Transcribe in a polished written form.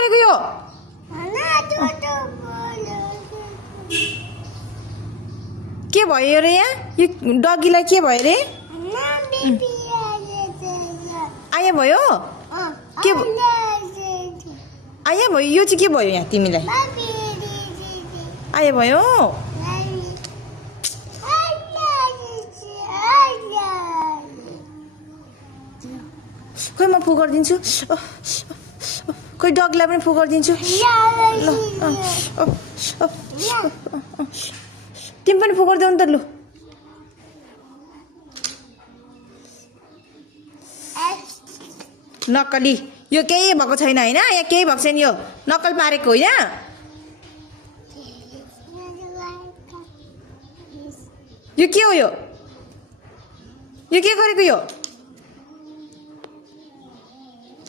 गरेको यो के भयो रे यहाँ यो डगीलाई के भयो रे आया भयो के आया भयो यो चाहिँ के भयो यहाँ तिमीलाई आया भयो खोइ म फो गरिदिन्छु खोइ डगलाई पनि फो गरिदिन्छु तिमी पनि फो गरिदेऊ नि त लु नक्कली यो केही भएको छैन होइन यहाँ केही भएको छैन यो नक्कल पारेको होइन यो के हो यो के गरेको यो